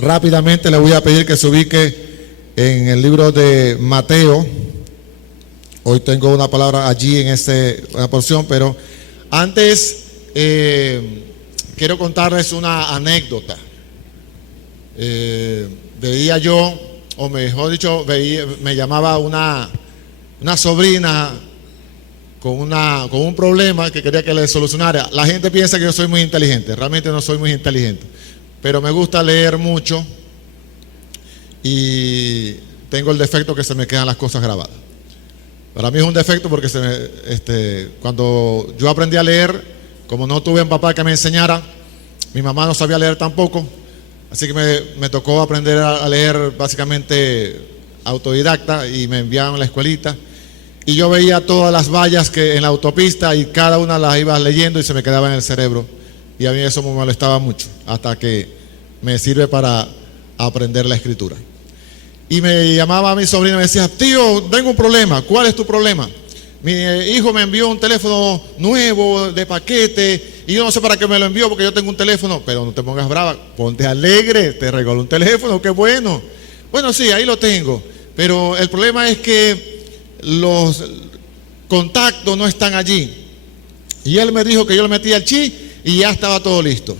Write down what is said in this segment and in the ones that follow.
Rápidamente le voy a pedir que se ubique en el libro de Mateo. Hoy tengo una palabra allí en una porción, pero antes quiero contarles una anécdota. Veía yo, o mejor dicho, me llamaba una sobrina con un problema que quería que le solucionara. La gente piensa que yo soy muy inteligente, realmente no soy muy inteligente, pero me gusta leer mucho y tengo el defecto que se me quedan las cosas grabadas. Para mí es un defecto porque cuando yo aprendí a leer, como no tuve un papá que me enseñara, mi mamá no sabía leer tampoco, así que me tocó aprender a leer básicamente autodidacta y me enviaban a la escuelita. Y yo veía todas las vallas que en la autopista y cada una las iba leyendo y se me quedaba en el cerebro. Y a mí eso me molestaba mucho, hasta que me sirve para aprender la escritura. Y me llamaba a mi sobrino y me decía: tío, tengo un problema. ¿Cuál es tu problema? Mi hijo me envió un teléfono nuevo de paquete y yo no sé para qué me lo envió, porque yo tengo un teléfono. Pero no te pongas brava, ponte alegre, te regaló un teléfono, qué bueno. Bueno, sí, ahí lo tengo, pero el problema es que los contactos no están allí. Y él me dijo que yo le metía el chip y ya estaba todo listo.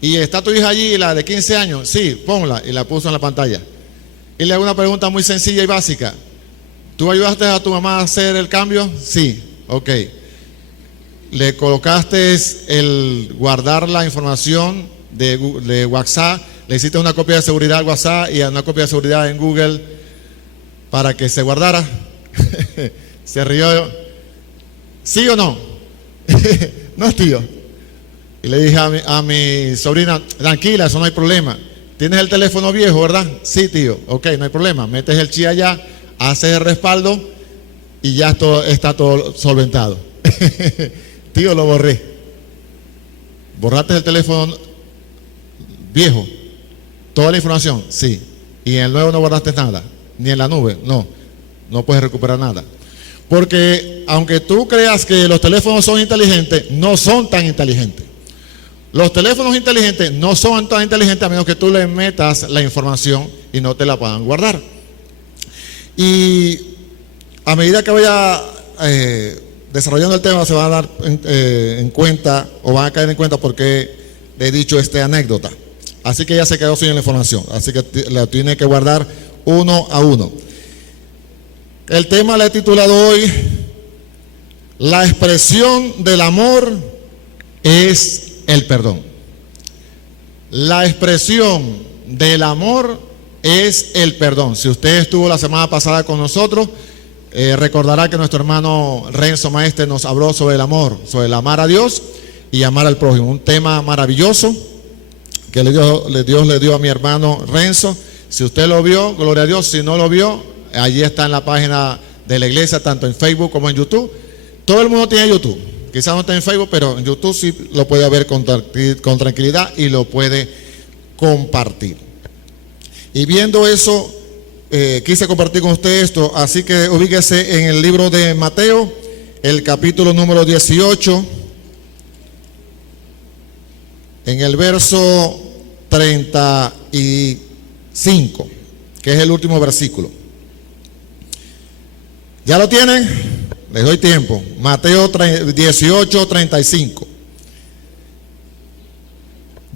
¿Y está tu hija allí, la de 15 años? Sí, ponla. Y la puso en la pantalla. Y le hago una pregunta muy sencilla y básica: ¿tú ayudaste a tu mamá a hacer el cambio? Sí, ok. ¿Le colocaste el guardar la información de WhatsApp? ¿Le hiciste una copia de seguridad al WhatsApp y una copia de seguridad en Google para que se guardara? Se rió. ¿Sí o no? No, tío. Y le dije a mi sobrina: tranquila, eso no hay problema. ¿Tienes el teléfono viejo, verdad? Sí, tío. Ok, no hay problema. Metes el chip allá, haces el respaldo y ya está todo solventado. Tío, lo borré. ¿Borraste el teléfono viejo? ¿Toda la información? Sí. ¿Y en el nuevo no borraste nada? ¿Ni en la nube? No puedes recuperar nada. Porque aunque tú creas que los teléfonos son inteligentes, no son tan inteligentes. Los teléfonos inteligentes no son tan inteligentes a menos que tú le metas la información y no te la puedan guardar. Y a medida que vaya desarrollando el tema, se van a dar en cuenta, o van a caer en cuenta porque le he dicho esta anécdota. Así que ya se quedó sin la información, así que la tiene que guardar uno a uno. El tema le he titulado hoy: la expresión del amor es el perdón. La expresión del amor es el perdón. Si usted estuvo la semana pasada con nosotros, recordará que nuestro hermano Renzo Maestre nos habló sobre el amor, sobre el amar a Dios y amar al prójimo. Un tema maravilloso que Dios le dio a mi hermano Renzo. Si usted lo vio, gloria a Dios. Si no lo vio, allí está en la página de la iglesia, tanto en Facebook como en YouTube. Todo el mundo tiene YouTube. Quizás no está en Facebook, pero en YouTube sí lo puede ver con tranquilidad y lo puede compartir. Y viendo eso, quise compartir con usted esto. Así que ubíquese en el libro de Mateo, el capítulo número 18, en el verso 35, que es el último versículo. ¿Ya lo tienen? Les doy tiempo. Mateo 18, 35.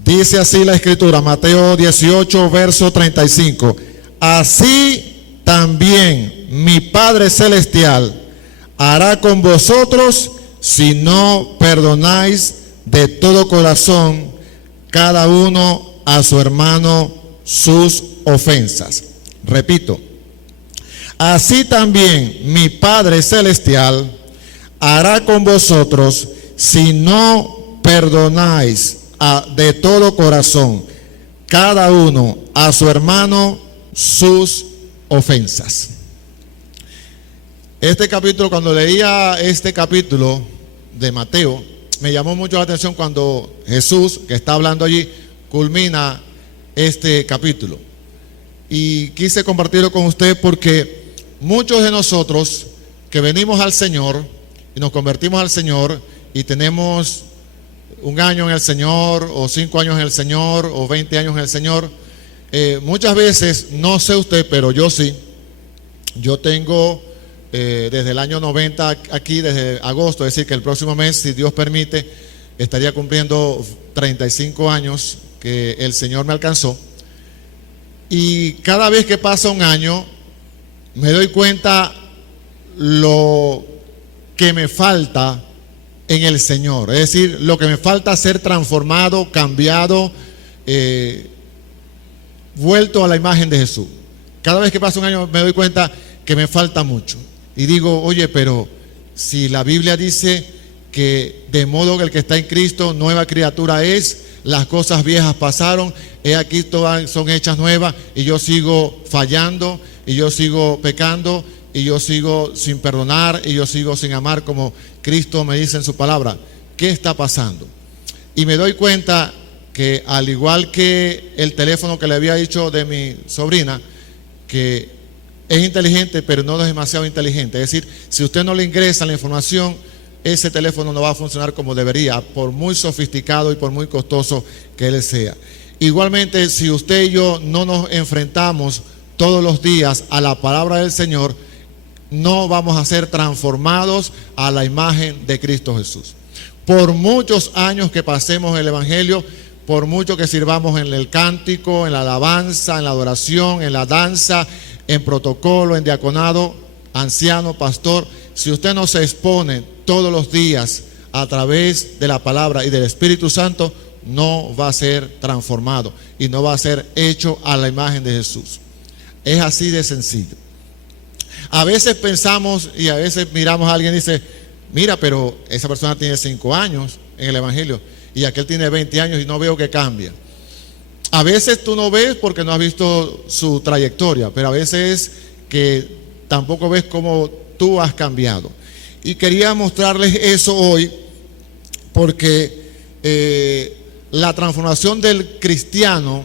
Dice así la escritura, Mateo 18, verso 35. Así también mi Padre Celestial hará con vosotros si no perdonáis de todo corazón cada uno a su hermano sus ofensas. Repito. Así también mi Padre Celestial hará con vosotros si no perdonáis de todo corazón cada uno a su hermano sus ofensas. Este capítulo, cuando leía este capítulo de Mateo, me llamó mucho la atención cuando Jesús, que está hablando allí, culmina este capítulo. Y quise compartirlo con usted porque muchos de nosotros que venimos al Señor y nos convertimos al Señor y tenemos 1 año en el Señor, o 5 años en el Señor, o 20 años en el Señor, Muchas veces, no sé usted, pero yo sí, yo tengo desde el año 90 aquí, desde agosto, es decir, que el próximo mes, si Dios permite, estaría cumpliendo 35 años que el Señor me alcanzó. Y cada vez que pasa un año, me doy cuenta lo que me falta en el Señor. Es decir, lo que me falta ser transformado, cambiado, vuelto a la imagen de Jesús. Cada vez que pasa un año me doy cuenta que me falta mucho. Y digo, oye, pero si la Biblia dice que de modo que el que está en Cristo, nueva criatura es, las cosas viejas pasaron, he aquí todas son hechas nuevas, y yo sigo fallando, y yo sigo pecando, y yo sigo sin perdonar, y yo sigo sin amar como Cristo me dice en su palabra. ¿Qué está pasando? Y me doy cuenta que al igual que el teléfono que le había dicho de mi sobrina, que es inteligente pero no es demasiado inteligente, es decir, si usted no le ingresa la información, ese teléfono no va a funcionar como debería, por muy sofisticado y por muy costoso que él sea. Igualmente, si usted y yo no nos enfrentamos todos los días a la palabra del Señor, no vamos a ser transformados a la imagen de Cristo Jesús. Por muchos años que pasemos el Evangelio, por mucho que sirvamos en el cántico, en la alabanza, en la adoración, en la danza, en protocolo, en diaconado, anciano, pastor, si usted no se expone todos los días a través de la palabra y del Espíritu Santo, no va a ser transformado y no va a ser hecho a la imagen de Jesús. Es así de sencillo. A veces pensamos y a veces miramos a alguien y dice, mira, pero esa persona tiene 5 años en el Evangelio y aquel tiene 20 años y no veo que cambia. A veces tú no ves porque no has visto su trayectoria, pero a veces que tampoco ves cómo tú has cambiado. Y quería mostrarles eso hoy porque la transformación del cristiano,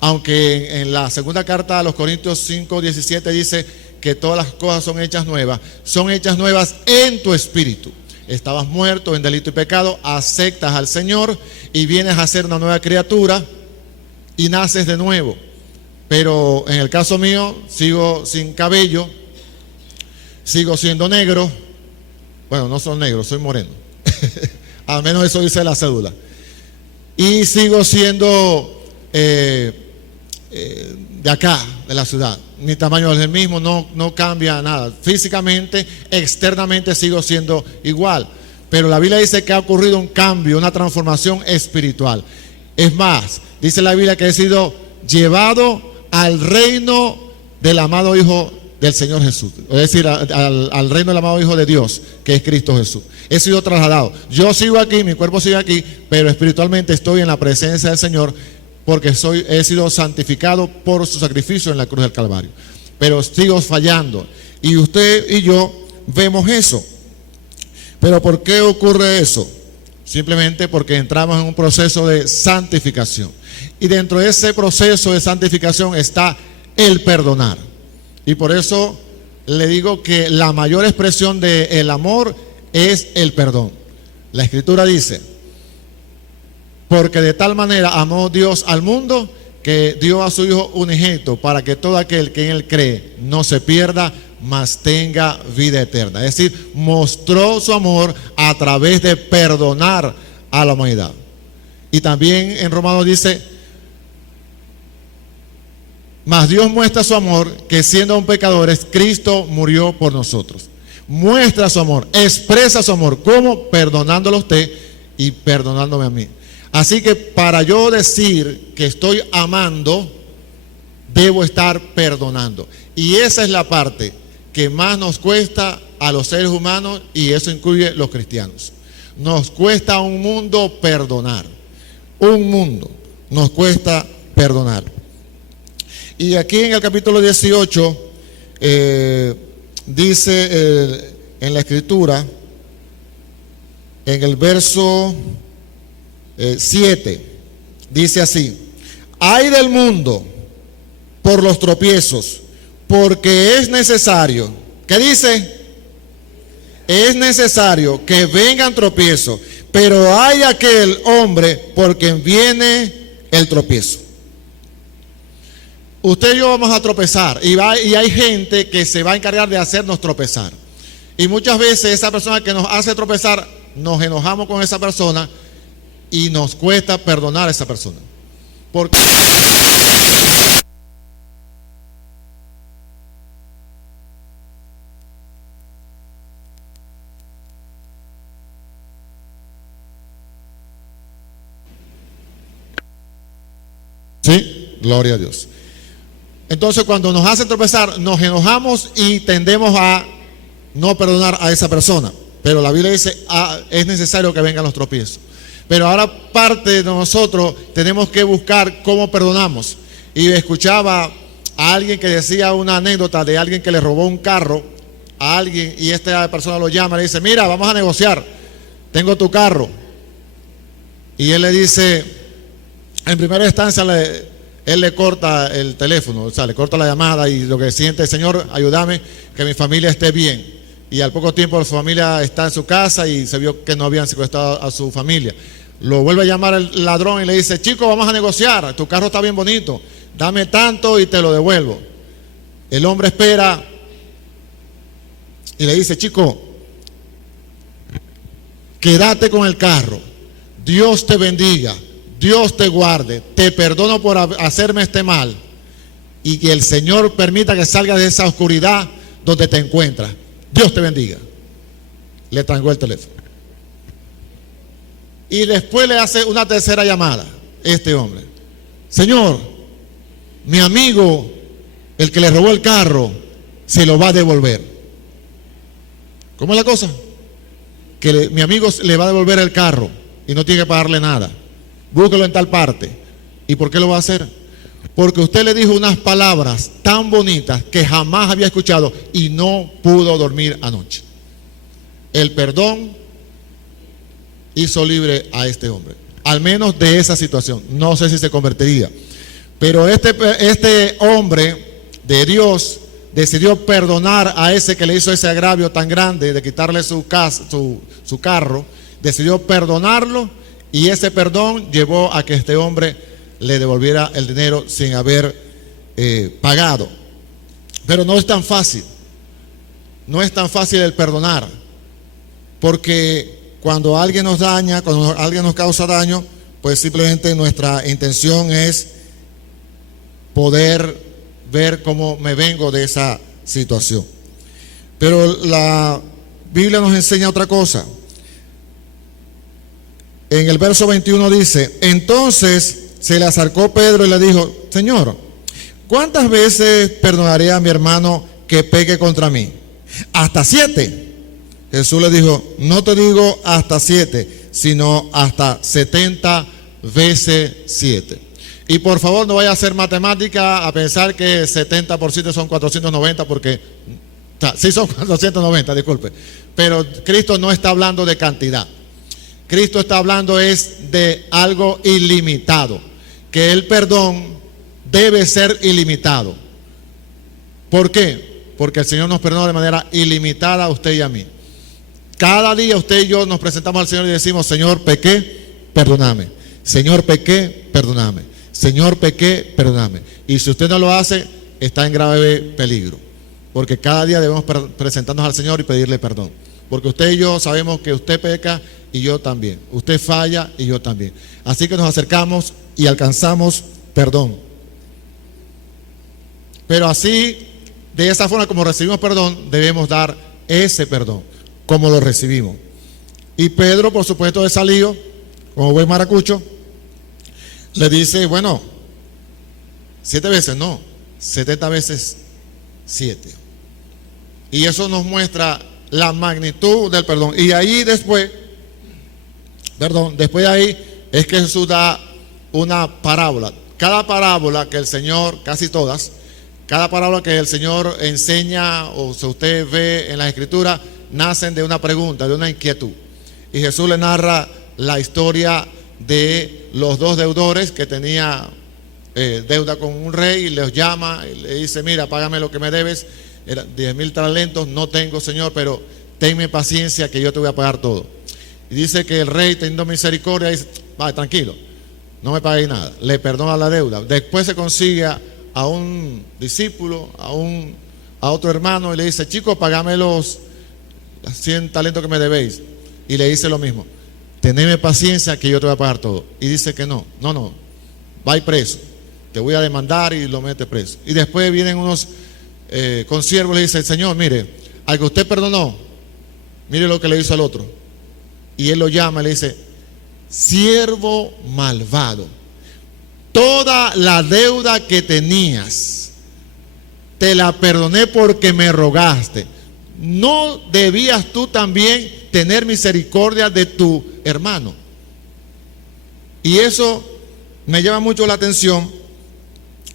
aunque en la segunda carta a los Corintios 5:17 dice que todas las cosas son hechas nuevas en tu espíritu. Estabas muerto en delito y pecado, aceptas al Señor y vienes a ser una nueva criatura y naces de nuevo. Pero en el caso mío, sigo sin cabello, sigo siendo negro. Bueno, no soy negro, soy moreno. Al menos eso dice la cédula. Y sigo siendo de acá, de la ciudad. Mi tamaño es el mismo, no cambia nada. Físicamente, externamente sigo siendo igual. Pero la Biblia dice que ha ocurrido un cambio, una transformación espiritual. Es más, dice la Biblia que he sido llevado al reino del amado Hijo del Señor Jesús. Es decir, al reino del amado Hijo de Dios, que es Cristo Jesús. He sido trasladado. Yo sigo aquí, mi cuerpo sigue aquí, pero espiritualmente estoy en la presencia del Señor porque he sido santificado por su sacrificio en la cruz del Calvario. Pero sigo fallando. Y usted y yo vemos eso. ¿Pero por qué ocurre eso? Simplemente porque entramos en un proceso de santificación. Y dentro de ese proceso de santificación está el perdonar. Y por eso le digo que la mayor expresión del amor es el perdón. La Escritura dice, porque de tal manera amó Dios al mundo que dio a su Hijo unigénito para que todo aquel que en Él cree no se pierda, mas tenga vida eterna. Es decir, mostró su amor a través de perdonar a la humanidad. Y también en Romanos dice, mas Dios muestra su amor, que siendo aún pecadores, Cristo murió por nosotros. Muestra su amor, expresa su amor. ¿Cómo? Perdonándolo a usted y perdonándome a mí. Así que para yo decir que estoy amando, debo estar perdonando. Y esa es la parte que más nos cuesta a los seres humanos, y eso incluye los cristianos. Nos cuesta a un mundo perdonar. Un mundo nos cuesta perdonar. Y aquí en el capítulo 18 dice en la Escritura, en el verso 7, dice así: ay del mundo por los tropiezos, porque es necesario, ¿qué dice? Es necesario que vengan tropiezos, pero hay aquel hombre por quien viene el tropiezo. usted y yo vamos a tropezar y hay gente que se va a encargar de hacernos tropezar. Y muchas veces esa persona que nos hace tropezar, nos enojamos con esa persona y nos cuesta perdonar a esa persona. Porque sí, gloria a Dios. Entonces, cuando nos hacen tropezar, nos enojamos y tendemos a no perdonar a esa persona. Pero la Biblia dice, es necesario que vengan los tropiezos. Pero ahora parte de nosotros tenemos que buscar cómo perdonamos. Y escuchaba a alguien que decía una anécdota de alguien que le robó un carro a alguien y esta persona lo llama y le dice, mira, vamos a negociar, tengo tu carro. Y él le dice, en primera instancia, él le corta el teléfono, o sea, le corta la llamada y lo que siente, Señor, ayúdame que mi familia esté bien. Y al poco tiempo su familia está en su casa y se vio que no habían secuestrado a su familia. Lo vuelve a llamar el ladrón y le dice, chico, vamos a negociar, tu carro está bien bonito, dame tanto y te lo devuelvo. El hombre espera y le dice, chico, quédate con el carro, Dios te bendiga, Dios te guarde, te perdono por hacerme este mal y que el Señor permita que salgas de esa oscuridad donde te encuentras. Dios te bendiga. Le trangó el teléfono. Y después le hace una tercera llamada este hombre. Señor, mi amigo, el que le robó el carro, se lo va a devolver. ¿Cómo es la cosa? Que mi amigo le va a devolver el carro y no tiene que pagarle nada. Búsquelo en tal parte. ¿Y por qué lo va a hacer? Porque usted le dijo unas palabras tan bonitas que jamás había escuchado y no pudo dormir anoche. El perdón hizo libre a este hombre, al menos de esa situación. No sé si se convertiría, pero este hombre de Dios decidió perdonar a ese que le hizo ese agravio tan grande de quitarle su carro. Decidió perdonarlo y ese perdón llevó a que este hombre le devolviera el dinero sin haber pagado. Pero no es tan fácil. No es tan fácil el perdonar. Porque cuando alguien nos daña, cuando alguien nos causa daño, pues simplemente nuestra intención es poder ver cómo me vengo de esa situación. Pero la Biblia nos enseña otra cosa. En el verso 21 dice, entonces se le acercó Pedro y le dijo, Señor, ¿cuántas veces perdonaré a mi hermano que peque contra mí? ¿Hasta 7? Jesús le dijo, no te digo hasta 7, sino hasta 70 veces 7. Y por favor no vaya a hacer matemática a pensar que 70% son 490 porque, sí son 490, disculpe. Pero Cristo no está hablando de cantidad. Cristo está hablando es de algo ilimitado, que el perdón debe ser ilimitado. ¿Por qué? Porque el Señor nos perdona de manera ilimitada a usted y a mí. Cada día usted y yo nos presentamos al Señor y decimos, Señor, pequé, perdóname. Señor, pequé, perdóname. Señor, pequé, perdóname. Y si usted no lo hace, está en grave peligro. Porque cada día debemos presentarnos al Señor y pedirle perdón. Porque usted y yo sabemos que usted peca y yo también. Usted falla y yo también. Así que nos acercamos y alcanzamos perdón. Pero así, de esa forma como recibimos perdón, debemos dar ese perdón, como lo recibimos. Y Pedro, por supuesto, de salido, como buen maracucho, le dice, bueno, 7 veces, no, 70 veces 7. Y eso nos muestra la magnitud del perdón. Y ahí después de ahí es que Jesús da una parábola. Cada parábola que el Señor, casi todas, cada parábola que el Señor enseña o si usted ve en las Escrituras, nacen de una pregunta, de una inquietud. Y Jesús le narra la historia de los 2 deudores que tenía deuda con un rey y les llama y le dice, mira, págame lo que me debes, 10,000 talentos, no tengo, Señor, pero tenme paciencia que yo te voy a pagar todo. Y dice que el rey, teniendo misericordia, dice, vaya, tranquilo, no me paguéis nada, le perdona la deuda. Después se consigue a un discípulo, a otro hermano, y le dice: chico, pagame los 100 talentos que me debéis. Y le dice lo mismo: teneme paciencia que yo te voy a pagar todo. Y dice que no, va y preso, te voy a demandar, y lo mete preso. Y después vienen unos consiervos y le dicen: Señor, mire, al que usted perdonó, mire lo que le hizo al otro. Y él lo llama y le dice: siervo malvado, toda la deuda que tenías te la perdoné porque me rogaste. ¿No debías tú también tener misericordia de tu hermano? Y eso me llama mucho la atención,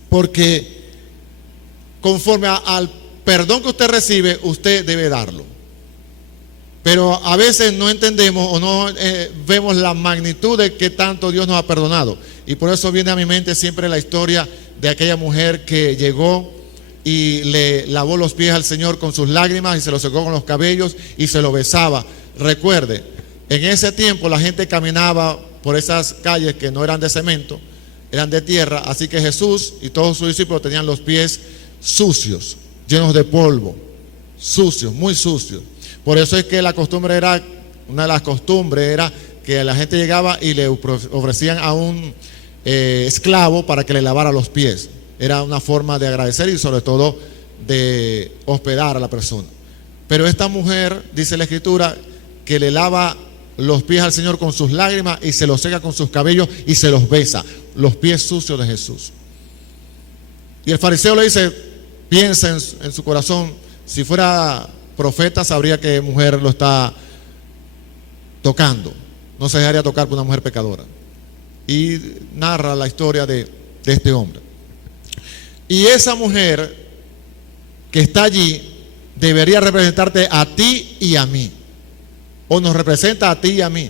porque conforme al perdón que usted recibe, usted debe darlo. Pero a veces no entendemos o no vemos la magnitud de que tanto Dios nos ha perdonado. Y por eso viene a mi mente siempre la historia de aquella mujer que llegó y le lavó los pies al Señor con sus lágrimas y se los secó con los cabellos y se lo besaba. Recuerde, en ese tiempo la gente caminaba por esas calles que no eran de cemento, eran de tierra. Así que Jesús y todos sus discípulos tenían los pies sucios, llenos de polvo, sucios, muy sucios. Por eso es que una de las costumbres era que la gente llegaba y le ofrecían a un esclavo para que le lavara los pies. Era una forma de agradecer y sobre todo de hospedar a la persona. Pero esta mujer, dice la Escritura, que le lava los pies al Señor con sus lágrimas y se los seca con sus cabellos y se los besa, los pies sucios de Jesús. Y el fariseo le dice, piensa en su corazón, si fuera profeta sabría que mujer lo está tocando, no se dejaría tocar por una mujer pecadora. Y narra la historia de este hombre. Y esa mujer que está allí debería representarte a ti y a mí, o nos representa a ti y a mí,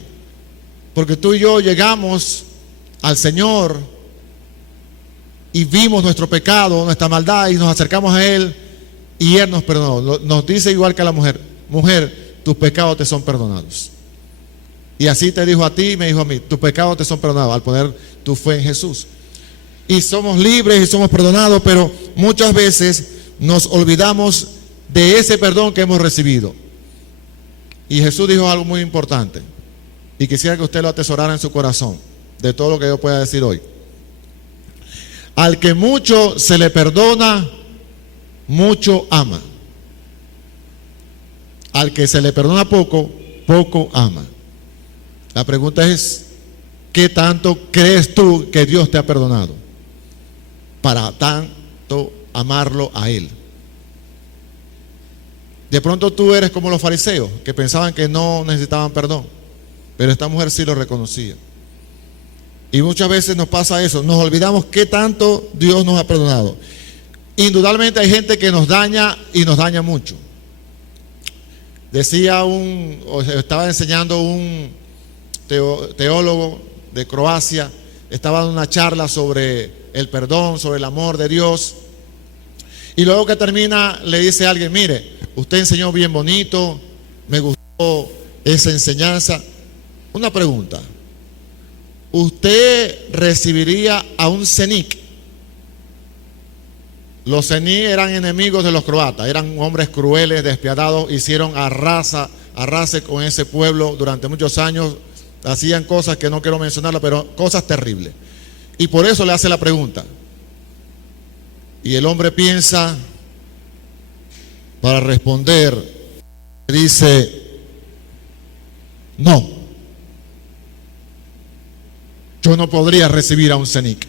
porque tú y yo llegamos al Señor y vimos nuestro pecado, nuestra maldad, y nos acercamos a Él y Él nos perdonó. Nos dice igual que a la mujer: mujer, tus pecados te son perdonados. Y así te dijo a ti y me dijo a mí: tus pecados te son perdonados, al poner tu fe en Jesús. Y somos libres y somos perdonados, pero muchas veces nos olvidamos de ese perdón que hemos recibido. Y Jesús dijo algo muy importante, y quisiera que usted lo atesorara en su corazón, de todo lo que yo pueda decir hoy. Al que mucho se le perdona, mucho ama. Al que se le perdona poco, poco ama. La pregunta es: ¿qué tanto crees tú que Dios te ha perdonado para tanto amarlo a Él? De pronto tú eres como los fariseos, que pensaban que no necesitaban perdón, pero esta mujer sí lo reconocía. Y muchas veces nos pasa eso, nos olvidamos qué tanto Dios nos ha perdonado. Indudablemente hay gente que nos daña y nos daña mucho. Estaba enseñando un teólogo de Croacia, estaba dando una charla sobre el perdón, sobre el amor de Dios. Y luego que termina, le dice a alguien: mire, usted enseñó bien bonito, me gustó esa enseñanza. Una pregunta: ¿usted recibiría a un cenik? Los cenik eran enemigos de los croatas, eran hombres crueles, despiadados, hicieron arrase con ese pueblo durante muchos años, hacían cosas que no quiero mencionarlas, pero cosas terribles. Y por eso le hace la pregunta. Y el hombre piensa para responder, dice: no, yo no podría recibir a un cenik.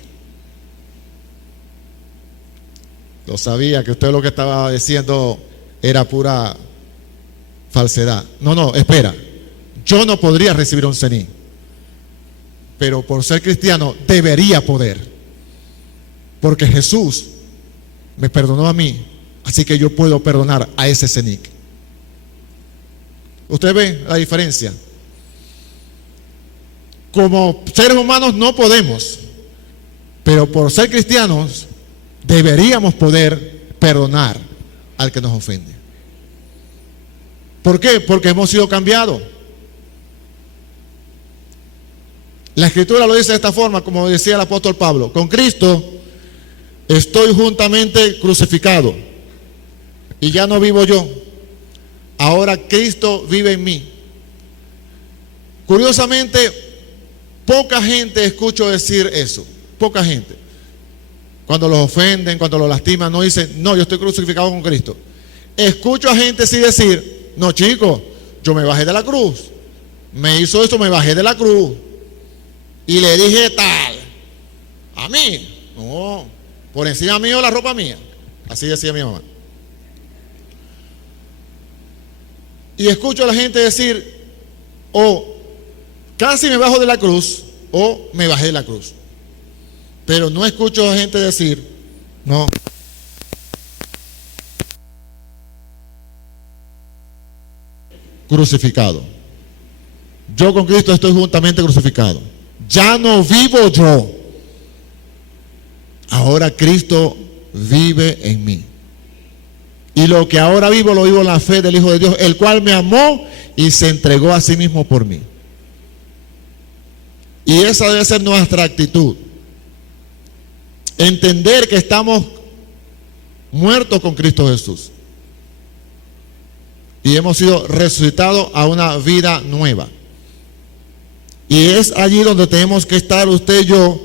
Lo sabía que usted lo que estaba diciendo era pura falsedad. No, espera, yo no podría recibir a un cenik, pero por ser cristiano debería poder, porque Jesús me perdonó a mí, así que yo puedo perdonar a ese cenik. ¿Usted ve la diferencia? Como seres humanos no podemos, pero por ser cristianos deberíamos poder perdonar al que nos ofende. ¿Por qué? Porque hemos sido cambiados. La Escritura lo dice de esta forma, como decía el apóstol Pablo: con Cristo estoy juntamente crucificado y ya no vivo yo, ahora Cristo vive en mí. Curiosamente, poca gente escucho decir eso, poca gente. Cuando los ofenden, cuando los lastiman, no dicen, no, yo estoy crucificado con Cristo. Escucho a gente sí decir, no chicos, yo me bajé de la cruz, me hizo esto, me bajé de la cruz y le dije tal, a mí, no, por encima mío la ropa mía, así decía mi mamá. Y escucho a la gente decir, o casi me bajo de la cruz, o me bajé de la cruz. Pero no escucho a gente decir, no, crucificado. Yo con Cristo estoy juntamente crucificado. Ya no vivo yo. Ahora Cristo vive en mí. Y lo que ahora vivo, lo vivo en la fe del Hijo de Dios, el cual me amó y se entregó a sí mismo por mí. Y esa debe ser nuestra actitud. Entender que estamos muertos con Cristo Jesús. Y hemos sido resucitados a una vida nueva. Y es allí donde tenemos que estar usted y yo,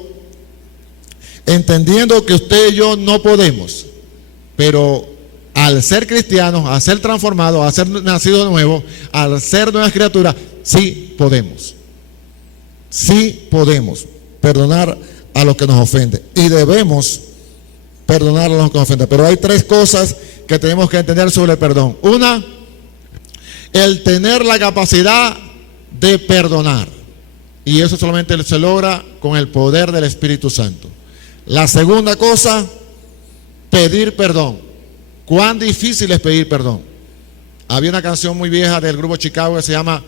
entendiendo que usted y yo no podemos, pero al ser cristianos, al ser transformados, al ser nacidos de nuevo, al ser nuevas criaturas, sí podemos. Sí podemos perdonar a los que nos ofenden. Y debemos perdonar a los que nos ofenden. Pero hay tres cosas que tenemos que entender sobre el perdón. Una, el tener la capacidad de perdonar. Y eso solamente se logra con el poder del Espíritu Santo. La segunda cosa, pedir perdón. ¿Cuán difícil es pedir perdón? Había una canción muy vieja del grupo Chicago que se llama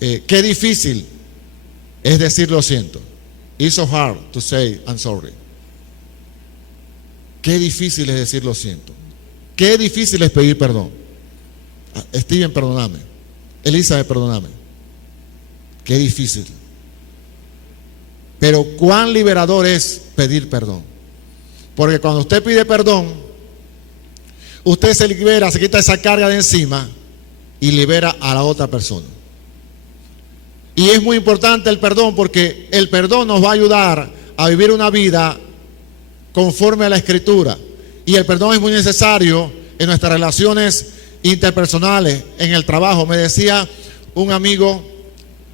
qué difícil es decir lo siento. It's so hard to say I'm sorry. Qué difícil es decir lo siento. Qué difícil es pedir perdón. Steven, perdóname. Elizabeth, perdóname. Qué difícil. Pero cuán liberador es pedir perdón. Porque cuando usted pide perdón, usted se libera, se quita esa carga de encima y libera a la otra persona. Y es muy importante el perdón, porque el perdón nos va a ayudar a vivir una vida conforme a la Escritura. Y el perdón es muy necesario en nuestras relaciones interpersonales, en el trabajo. Me decía un amigo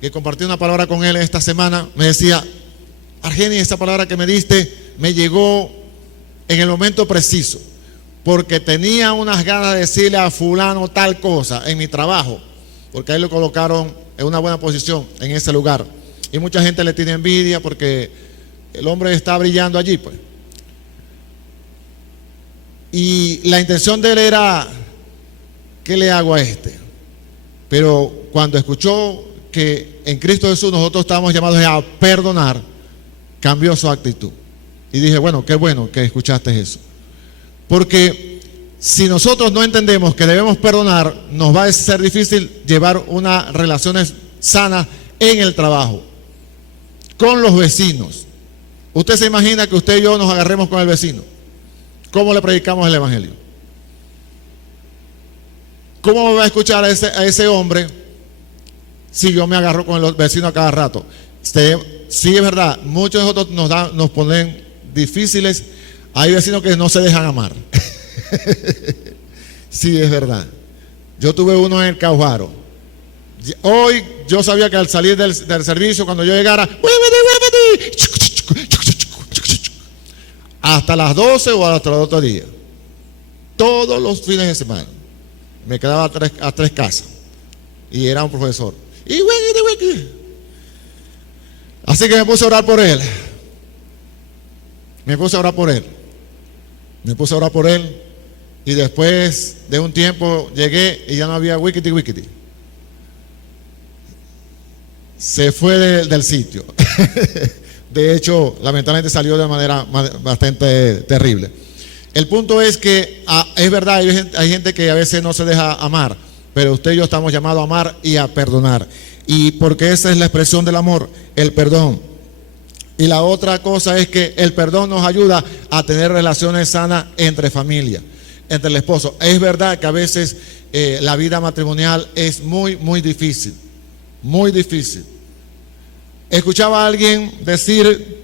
que compartí una palabra con él esta semana, me decía, Argenis, esa palabra que me diste me llegó en el momento preciso, porque tenía unas ganas de decirle a fulano tal cosa en mi trabajo, porque ahí lo colocaron en una buena posición en ese lugar, y mucha gente le tiene envidia porque el hombre está brillando allí, pues. Y la intención de él era, ¿qué le hago a este? Pero cuando escuchó que en Cristo Jesús nosotros estamos llamados a perdonar, cambió su actitud. Y dije, bueno que escuchaste eso. Porque si nosotros no entendemos que debemos perdonar, nos va a ser difícil llevar unas relaciones sanas en el trabajo, con los vecinos. Usted se imagina que usted y yo nos agarremos con el vecino. ¿Cómo le predicamos el evangelio? ¿Cómo me va a escuchar a ese hombre si yo me agarro con el vecino a cada rato? Sí, es verdad, muchos de nosotros nos ponen difíciles. Hay vecinos que no se dejan amar. Sí, es verdad. Yo tuve uno en el Caujaro. Hoy yo sabía que al salir del servicio, cuando yo llegara, hasta las 12 o hasta el otro día, todos los fines de semana, me quedaba a tres casas y era un profesor. Así que me puse a orar por él. Me puse a orar por él. Y después de un tiempo llegué y ya no había wikiti. Se fue del sitio. De hecho, lamentablemente salió de manera bastante terrible. El punto es que es verdad, hay gente que a veces no se deja amar, pero usted y yo estamos llamados a amar y a perdonar. Y porque esa es la expresión del amor, el perdón. Y la otra cosa es que el perdón nos ayuda a tener relaciones sanas entre familia, entre el esposo. Es verdad que a veces la vida matrimonial es muy, muy difícil, muy difícil. Escuchaba a alguien decir,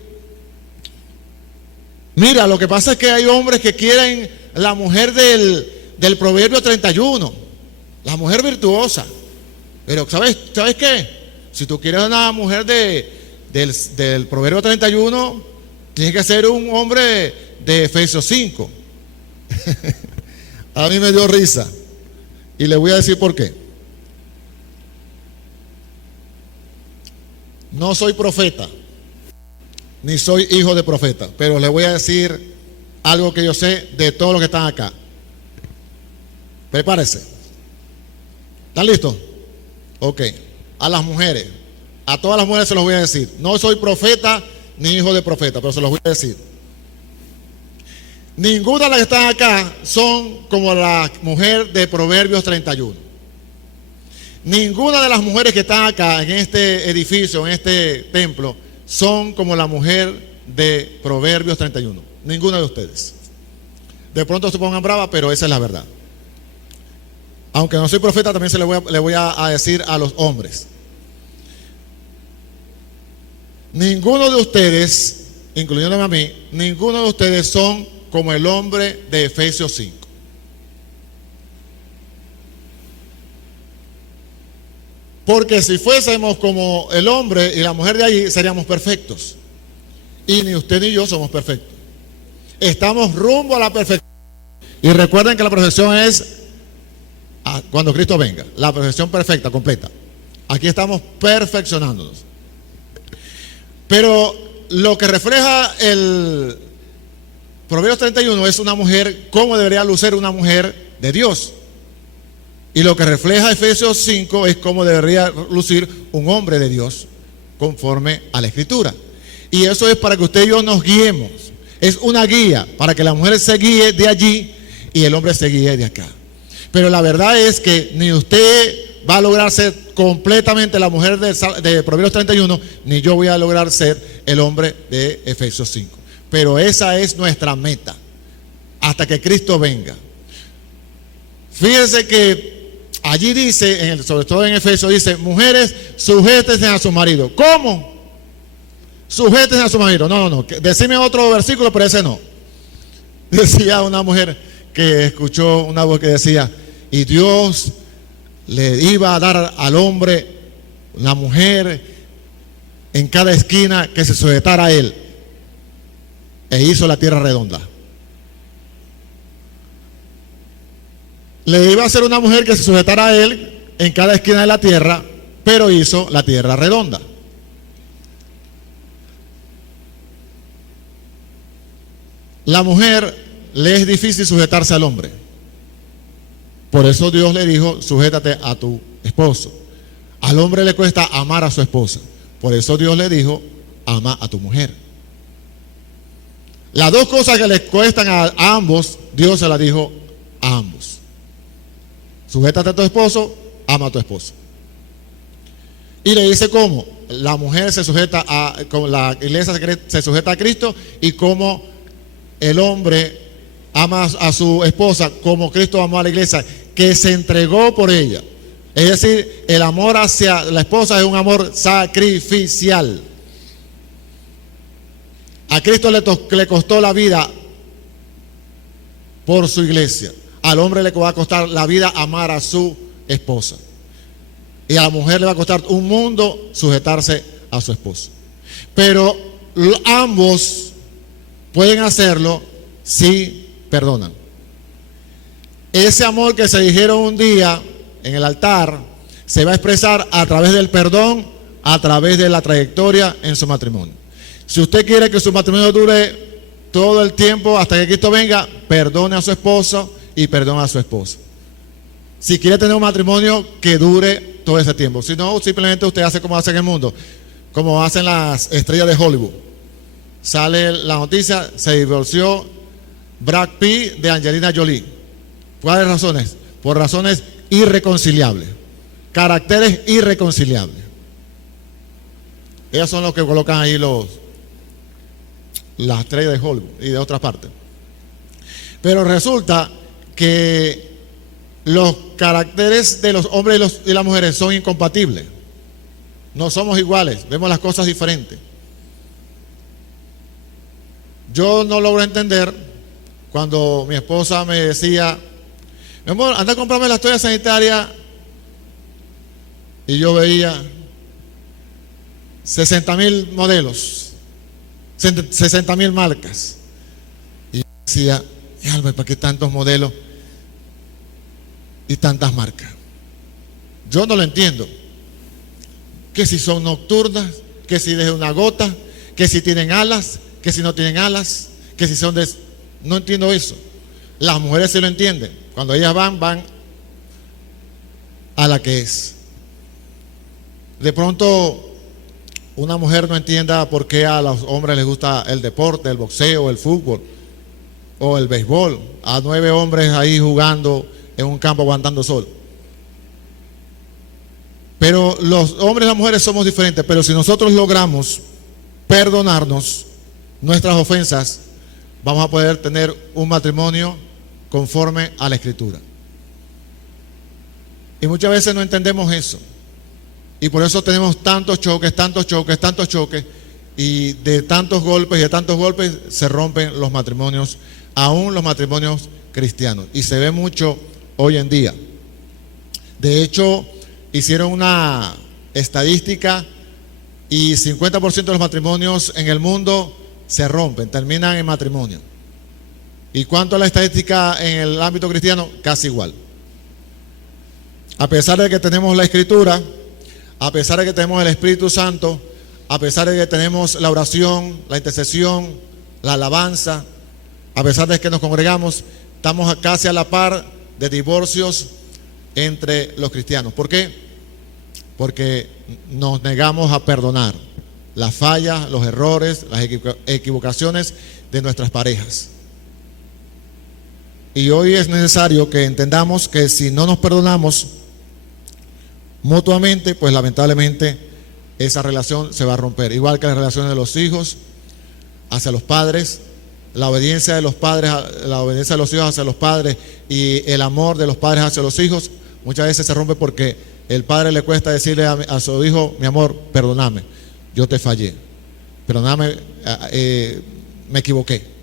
mira, lo que pasa es que hay hombres que quieren la mujer del Proverbio 31, la mujer virtuosa. Pero ¿sabes qué? Si tú quieres una mujer del Proverbio 31, tienes que ser un hombre de Efesios 5. A mí me dio risa. Y le voy a decir por qué. No soy profeta, ni soy hijo de profeta, pero le voy a decir algo que yo sé de todos los que están acá. Prepárese. ¿Están listos? Ok. A las mujeres, a todas las mujeres se los voy a decir. No soy profeta ni hijo de profeta, pero se los voy a decir. Ninguna de las que están acá son como la mujer de Proverbios 31. Ninguna de las mujeres que están acá en este edificio, en este templo, son como la mujer de Proverbios 31. Ninguna de ustedes. De pronto se pongan bravas, pero esa es la verdad. Aunque no soy profeta, también le voy a decir a los hombres. Ninguno de ustedes, incluyéndome a mí, ninguno de ustedes son como el hombre de Efesios 5. Porque si fuésemos como el hombre y la mujer de allí, seríamos perfectos. Y ni usted ni yo somos perfectos. Estamos rumbo a la perfección. Y recuerden que la perfección es cuando Cristo venga. La perfección perfecta, completa. Aquí estamos perfeccionándonos. Pero lo que refleja el Proverbios 31 es una mujer, cómo debería lucir una mujer de Dios. Y lo que refleja Efesios 5 es cómo debería lucir un hombre de Dios conforme a la Escritura. Y eso es para que usted y yo nos guiemos. Es una guía para que la mujer se guíe de allí y el hombre se guíe de acá. Pero la verdad es que ni usted va a lograr ser completamente la mujer de Proverbios 31, ni yo voy a lograr ser el hombre de Efesios 5. Pero esa es nuestra meta, hasta que Cristo venga. Fíjense que allí dice, sobre todo en Efesios, dice, mujeres, sujétense a su marido. ¿Cómo? Sujétense a su marido. No. Decime otro versículo, pero ese no. Decía una mujer que escuchó una voz que decía, y Dios le iba a dar al hombre, la mujer, en cada esquina que se sujetara a él. E hizo la tierra redonda. Le iba a hacer una mujer que se sujetara a él en cada esquina de la tierra, pero hizo la tierra redonda. La mujer le es difícil sujetarse al hombre. Por eso Dios le dijo, sujétate a tu esposo. Al hombre le cuesta amar a su esposa. Por eso Dios le dijo, ama a tu mujer. Las dos cosas que les cuestan a ambos, Dios se las dijo a ambos. Sujétate a tu esposo, ama a tu esposo. Y le dice cómo. La mujer se sujeta como la iglesia se sujeta a Cristo, y cómo el hombre ama a su esposa como Cristo amó a la iglesia, que se entregó por ella. Es decir, el amor hacia la esposa es un amor sacrificial. A Cristo le costó la vida por su iglesia. Al hombre le va a costar la vida amar a su esposa. Y a la mujer le va a costar un mundo sujetarse a su esposo. Pero ambos pueden hacerlo si perdonan. Ese amor que se dijeron un día en el altar se va a expresar a través del perdón, a través de la trayectoria en su matrimonio. Si usted quiere que su matrimonio dure todo el tiempo hasta que Cristo venga, perdone a su esposo y perdone a su esposa. Si quiere tener un matrimonio que dure todo ese tiempo. Si no, simplemente usted hace como hace en el mundo, como hacen las estrellas de Hollywood. Sale la noticia, se divorció Brad Pitt de Angelina Jolie. ¿Cuáles razones? Por razones irreconciliables. Caracteres irreconciliables. Ellos son los que colocan ahí las estrellas de Hollywood y de otras partes. Pero resulta que los caracteres de los hombres y las mujeres son incompatibles. No somos iguales, vemos las cosas diferentes. Yo no logro entender cuando mi esposa me decía: mi amor, anda a comprarme la toalla sanitaria, y yo veía 60,000 modelos, 60,000 marcas, y yo decía: Albert, ¿para qué tantos modelos y tantas marcas? Yo no lo entiendo. Que si son nocturnas, que si de una gota, que si tienen alas, que si no tienen alas, que si son de... No entiendo eso. Las mujeres sí lo entienden. Cuando ellas van a la que es. De pronto una mujer no entienda por qué a los hombres les gusta el deporte, el boxeo, el fútbol o el béisbol. A 9 hombres ahí jugando en un campo aguantando sol. Pero los hombres y las mujeres somos diferentes. Pero si nosotros logramos perdonarnos nuestras ofensas, vamos a poder tener un matrimonio conforme a la Escritura. Y muchas veces no entendemos eso. Y por eso tenemos tantos choques, y de tantos golpes se rompen los matrimonios, aún los matrimonios cristianos. Y se ve mucho hoy en día. De hecho, hicieron una estadística y 50% de los matrimonios en el mundo se rompen, terminan en matrimonio. ¿Y cuánto es la estadística en el ámbito cristiano? Casi igual. A pesar de que tenemos la Escritura, a pesar de que tenemos el Espíritu Santo, a pesar de que tenemos la oración, la intercesión, la alabanza, a pesar de que nos congregamos, estamos casi a la par de divorcios entre los cristianos. ¿Por qué? Porque nos negamos a perdonar las fallas, los errores, las equivocaciones de nuestras parejas. Y hoy es necesario que entendamos que si no nos perdonamos mutuamente, pues lamentablemente esa relación se va a romper. Igual que las relaciones de los hijos hacia los padres, la obediencia de los padres, la obediencia de los hijos hacia los padres y el amor de los padres hacia los hijos, muchas veces se rompe porque el padre le cuesta decirle a su hijo: mi amor, perdóname, yo te fallé, perdóname, me equivoqué.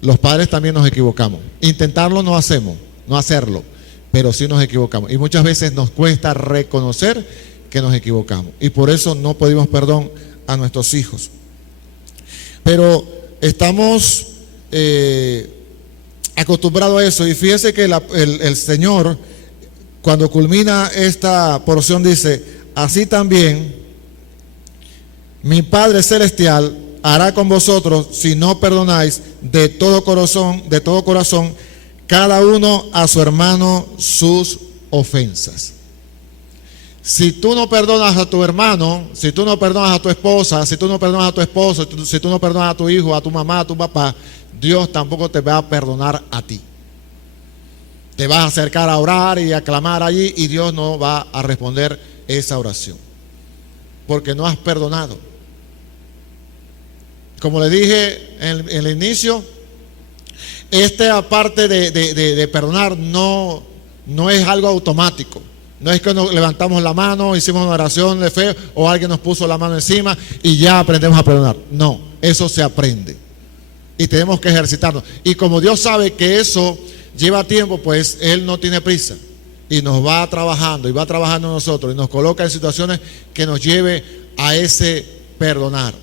Los padres también nos equivocamos. Intentarlo no hacemos, no hacerlo, pero sí nos equivocamos. Y muchas veces nos cuesta reconocer que nos equivocamos. Y por eso no pedimos perdón a nuestros hijos. Pero estamos acostumbrados a eso. Y fíjese que el Señor, cuando culmina esta porción, dice: así también mi Padre Celestial hará con vosotros si no perdonáis de todo corazón cada uno a su hermano sus ofensas. Si tú no perdonas a tu hermano, si tú no perdonas a tu esposa, si tú no perdonas a tu esposo, si tú no perdonas a tu hijo, a tu mamá, a tu papá, Dios tampoco te va a perdonar a ti. Te vas a acercar a orar y a clamar allí y Dios no va a responder esa oración, porque no has perdonado. Como le dije en el inicio, esta parte de perdonar no es algo automático. No es que nos levantamos la mano, hicimos una oración de fe o alguien nos puso la mano encima y ya aprendemos a perdonar. No, eso se aprende y tenemos que ejercitarnos. Y como Dios sabe que eso lleva tiempo, pues Él no tiene prisa y nos va trabajando y va trabajando en nosotros y nos coloca en situaciones que nos lleve a ese perdonar.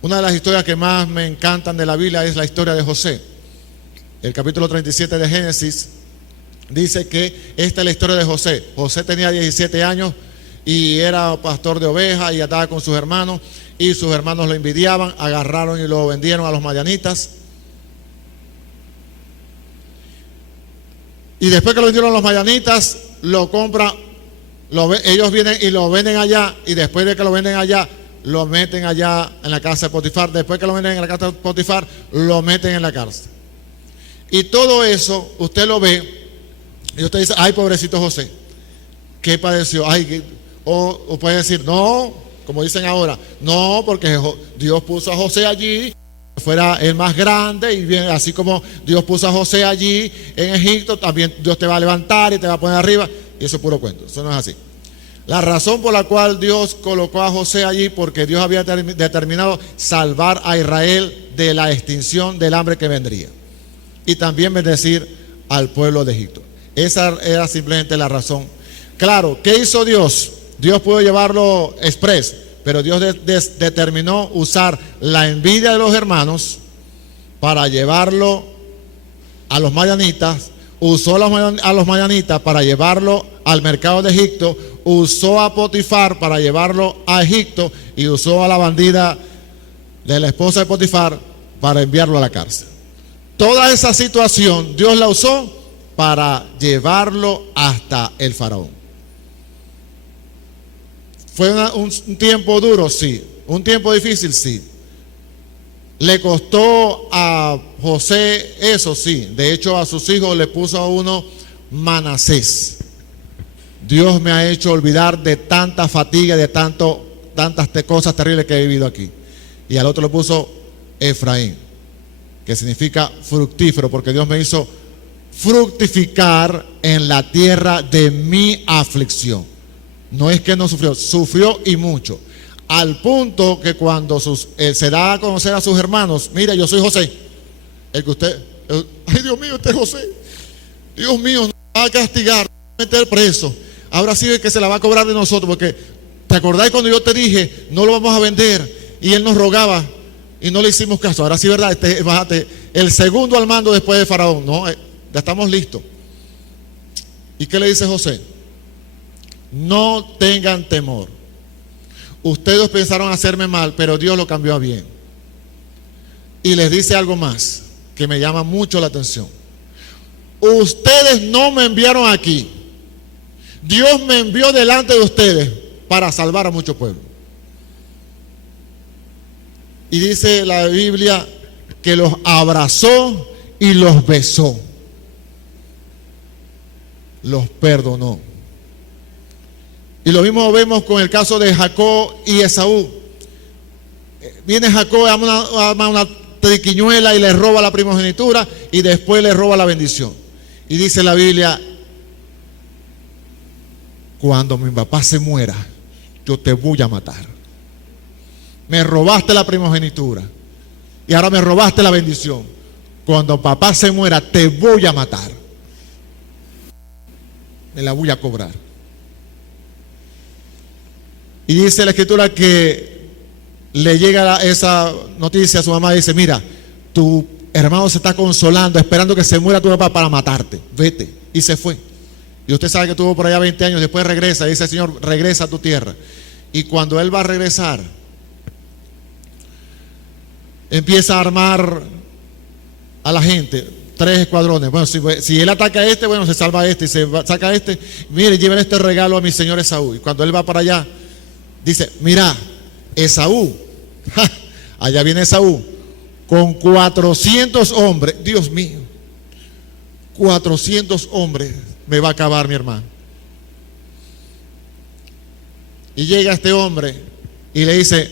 Una de las historias que más me encantan de la Biblia es la historia de José. El capítulo 37 de Génesis dice que esta es la historia de José. José tenía 17 años y era pastor de ovejas y andaba con sus hermanos, y sus hermanos lo envidiaban, agarraron y lo vendieron a los madianitas. Y después que lo vendieron a los madianitas, lo compran, ellos vienen y lo venden allá, y después de que lo venden allá, lo meten allá en la casa de Potifar. Después que lo venden en la casa de Potifar, lo meten en la cárcel. Y todo eso usted lo ve y usted dice: ay, pobrecito José, ¿qué padeció? Ay, o puede decir: no, como dicen ahora, no, porque Dios puso a José allí, fuera el más grande, y bien, así como Dios puso a José allí en Egipto, también Dios te va a levantar y te va a poner arriba, y eso es puro cuento, eso no es así. La razón por la cual Dios colocó a José allí, porque Dios había determinado salvar a Israel de la extinción del hambre que vendría, y también bendecir al pueblo de Egipto. Esa era simplemente la razón. Claro, ¿qué hizo Dios? Dios pudo llevarlo express, pero Dios determinó usar la envidia de los hermanos para llevarlo a los madianitas, usó a los madianitas para llevarlo al mercado de Egipto, usó a Potifar para llevarlo a Egipto, y usó a la bandida de la esposa de Potifar para enviarlo a la cárcel. Toda esa situación Dios la usó para llevarlo hasta el faraón. ¿Fue un tiempo duro? Sí. ¿Un tiempo difícil? Sí. ¿Le costó a José eso? Sí. De hecho, a sus hijos le puso a uno Manasés. Dios me ha hecho olvidar de tanta fatiga, de tantas cosas terribles que he vivido aquí. Y al otro le puso Efraín, que significa fructífero, porque Dios me hizo fructificar en la tierra de mi aflicción. No es que no sufrió, sufrió y mucho. Al punto que cuando se da a conocer a sus hermanos, mira, yo soy José, el que ay Dios mío, este es José, Dios mío, nos va a castigar, nos va a meter preso. Ahora sí es que se la va a cobrar de nosotros, porque ¿te acordáis cuando yo te dije, no lo vamos a vender? Y él nos rogaba y no le hicimos caso. Ahora sí, verdad, bájate, el segundo al mando después de Faraón. No, ya estamos listos. ¿Y qué le dice José? No tengan temor. Ustedes pensaron hacerme mal, pero Dios lo cambió a bien. Y les dice algo más que me llama mucho la atención. Ustedes no me enviaron aquí. Dios me envió delante de ustedes para salvar a muchos pueblos. Y dice la Biblia que los abrazó y los besó. Los perdonó. Y lo mismo vemos con el caso de Jacob y Esaú. Viene Jacob, arma una triquiñuela y le roba la primogenitura, y después le roba la bendición. Y dice la Biblia: cuando mi papá se muera, yo te voy a matar. Me robaste la primogenitura y ahora me robaste la bendición. Cuando papá se muera, te voy a matar. Me la voy a cobrar. Y dice la escritura que le llega esa noticia a su mamá y dice: mira, tu hermano se está consolando, esperando que se muera tu papá para matarte. Vete. Y se fue. Y usted sabe que estuvo por allá 20 años, después regresa y dice: Señor, regresa a tu tierra. Y cuando él va a regresar, empieza a armar a la gente, 3 escuadrones. Bueno, si él ataca a este, bueno, se salva a este, y se saca a este. Mire, lleven este regalo a mi señor Esaú. Y cuando él va para allá, dice: mira, Esaú, allá viene Esaú, con 400 hombres. Dios mío, 400 hombres, me va a acabar mi hermano. Y llega este hombre y le dice: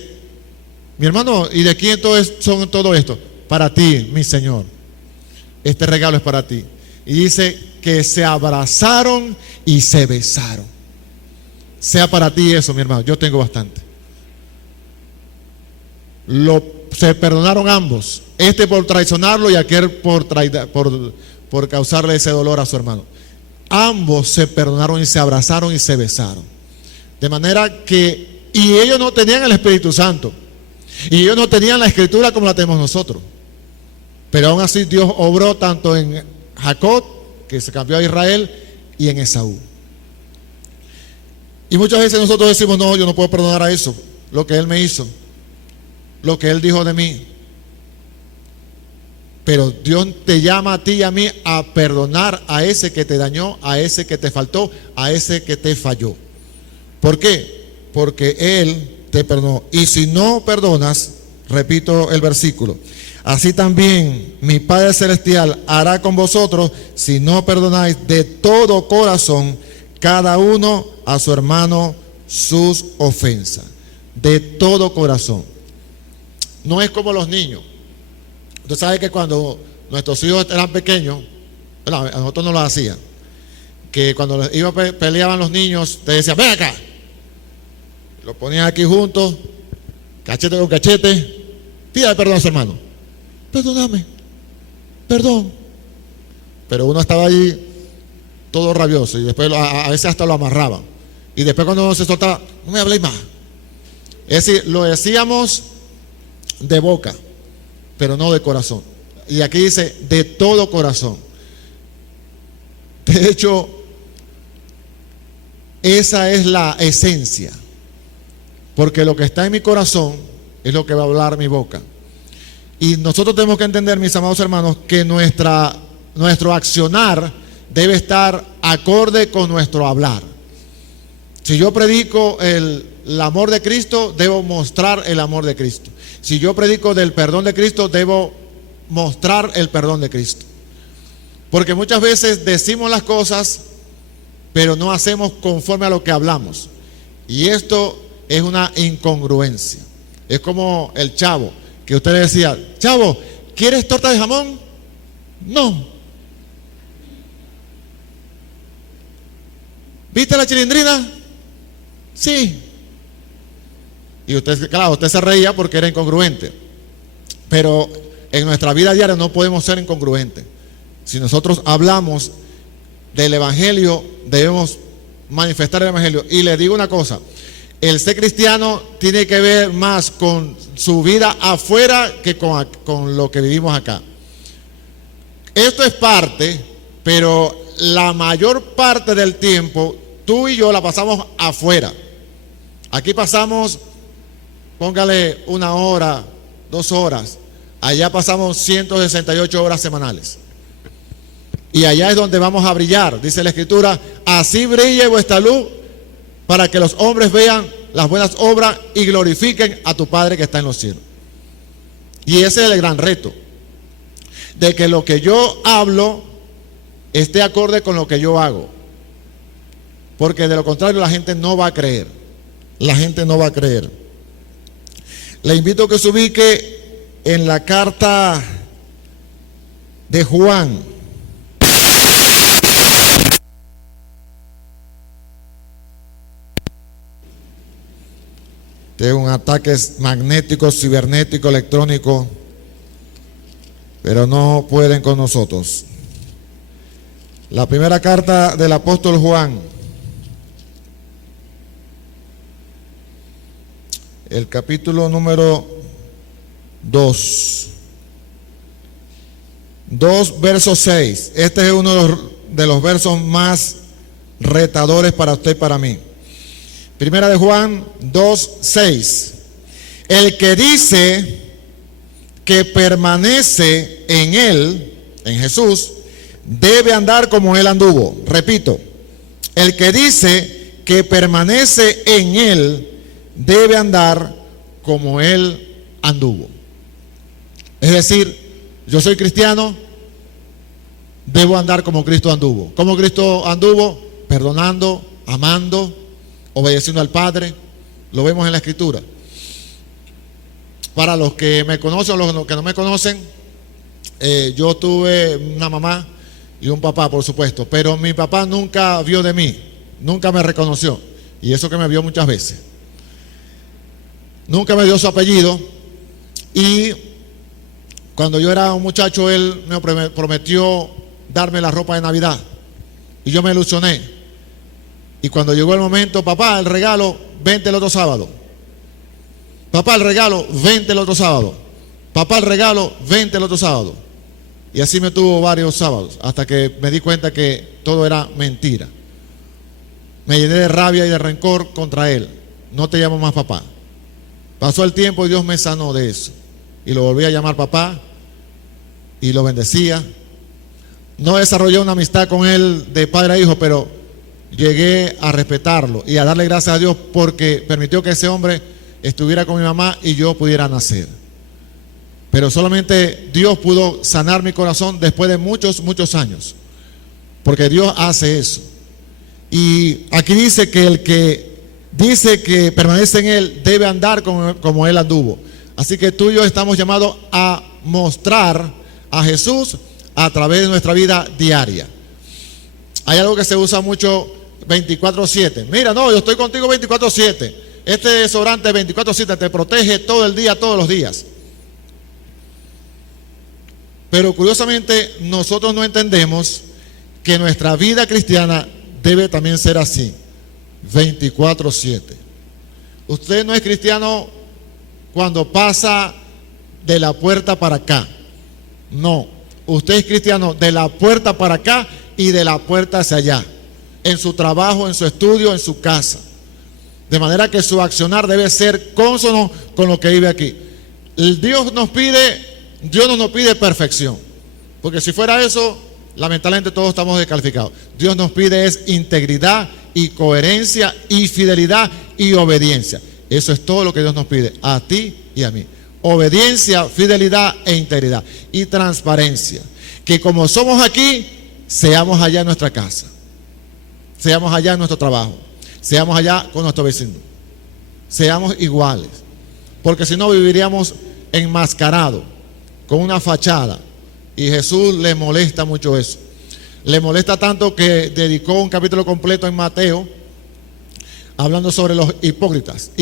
mi hermano, ¿y de quién son todo esto? Para ti, mi señor. Este regalo es para ti. Y dice que se abrazaron y se besaron. Sea para ti eso, mi hermano. Yo tengo bastante. Se perdonaron ambos. Este por traicionarlo y aquel por causarle ese dolor a su hermano. Ambos se perdonaron y se abrazaron y se besaron. De manera que, y ellos no tenían el Espíritu Santo. Y ellos no tenían la escritura como la tenemos nosotros. Pero aún así Dios obró tanto en Jacob, que se cambió a Israel, y en Esaú. Y muchas veces nosotros decimos: no, yo no puedo perdonar a eso, lo que él me hizo, lo que él dijo de mí. Pero Dios te llama a ti y a mí a perdonar a ese que te dañó, a ese que te faltó, a ese que te falló. ¿Por qué? Porque Él te perdonó. Y si no perdonas, repito el versículo: así también mi Padre Celestial hará con vosotros si no perdonáis de todo corazón cada uno a su hermano sus ofensas. De todo corazón. No es como los niños. Usted sabe que cuando nuestros hijos eran pequeños, bueno, a nosotros no lo hacían, que cuando peleaban los niños, te decían, ven acá. Lo ponían aquí juntos, cachete con cachete, pídale perdón a su hermano. Perdóname, perdón. Pero uno estaba allí todo rabioso y después a veces hasta lo amarraban. Y después cuando uno se soltaba, no me habléis más. Es decir, lo decíamos de boca, pero no de corazón. Y aquí dice, de todo corazón. De hecho, esa es la esencia. Porque lo que está en mi corazón es lo que va a hablar mi boca. Y nosotros tenemos que entender, mis amados hermanos, que nuestro accionar debe estar acorde con nuestro hablar. Si yo predico el amor de Cristo, debo mostrar el amor de Cristo. Si yo predico del perdón de Cristo, debo mostrar el perdón de Cristo. Porque muchas veces decimos las cosas, pero no hacemos conforme a lo que hablamos. Y esto es una incongruencia. Es como el chavo, que usted le decía, chavo, ¿quieres torta de jamón? No. ¿Viste la chilindrina? Sí. Y usted, claro, usted se reía porque era incongruente. Pero en nuestra vida diaria no podemos ser incongruentes. Si nosotros hablamos del Evangelio, debemos manifestar el Evangelio. Y le digo una cosa, el ser cristiano tiene que ver más con su vida afuera que con lo que vivimos acá. Esto es parte, pero la mayor parte del tiempo tú y yo la pasamos afuera. Aquí pasamos, póngale 1 hora, 2 horas. Allá pasamos 168 horas semanales. Y allá es donde vamos a brillar, dice la Escritura, así brille vuestra luz para que los hombres vean las buenas obras y glorifiquen a tu Padre que está en los cielos. Y ese es el gran reto, de que lo que yo hablo esté acorde con lo que yo hago. Porque de lo contrario la gente no va a creer. La gente no va a creer. Le invito a que se ubique en la carta de Juan. De un ataque magnético, cibernético, electrónico, pero no pueden con nosotros. La primera carta del apóstol Juan, el capítulo número 2, verso 6. Este es uno de los versos más retadores para usted y para mí. Primera de Juan 2:6. El que dice que permanece en él, en Jesús, debe andar como él anduvo. Repito, el que dice que permanece en él debe andar como él anduvo. Es decir, yo soy cristiano, debo andar como Cristo anduvo. ¿Cómo Cristo anduvo? Perdonando, amando, obedeciendo al Padre. Lo vemos en la Escritura. Para los que me conocen o los que no me conocen, yo tuve una mamá y un papá, por supuesto, pero mi papá nunca vio de mí, nunca me reconoció, y eso que me vio muchas veces. Nunca me dio su apellido, y cuando yo era un muchacho, él me prometió darme la ropa de Navidad, y yo me ilusioné. Y cuando llegó el momento, papá, el regalo, vente el otro sábado. Papá, el regalo, vente el otro sábado. Papá, el regalo, vente el otro sábado. Y así me tuvo varios sábados, hasta que me di cuenta que todo era mentira. Me llené de rabia y de rencor contra él. No te llamo más papá. Pasó el tiempo y Dios me sanó de eso. Y lo volví a llamar papá y lo bendecía. No desarrollé una amistad con él de padre a hijo, pero llegué a respetarlo y a darle gracias a Dios porque permitió que ese hombre estuviera con mi mamá y yo pudiera nacer. Pero solamente Dios pudo sanar mi corazón después de muchos, muchos años, porque Dios hace eso. Y aquí dice que el que dice que permanece en él debe andar como él anduvo. Así que tú y yo estamos llamados a mostrar a Jesús a través de nuestra vida diaria. Hay algo que se usa mucho 24/7. Mira, no, yo estoy contigo 24/7. Este desodorante 24/7 te protege todo el día, todos los días. Pero curiosamente nosotros no entendemos que nuestra vida cristiana debe también ser así, 24/7. Usted no es cristiano cuando pasa de la puerta para acá. No, usted es cristiano de la puerta para acá y de la puerta hacia allá, en su trabajo, en su estudio, en su casa. De manera que su accionar debe ser cónsono con lo que vive aquí. Dios no nos pide perfección, porque si fuera eso, lamentablemente todos estamos descalificados. Dios nos pide es integridad y coherencia y fidelidad y obediencia. Eso es todo lo que Dios nos pide a ti y a mí. Obediencia, fidelidad e integridad y transparencia. Que como somos aquí, seamos allá en nuestra casa, seamos allá en nuestro trabajo, seamos allá con nuestro vecino, seamos iguales. Porque si no, viviríamos enmascarados, con una fachada. Y Jesús le molesta mucho eso. Le molesta tanto que dedicó un capítulo completo en Mateo hablando sobre los hipócritas,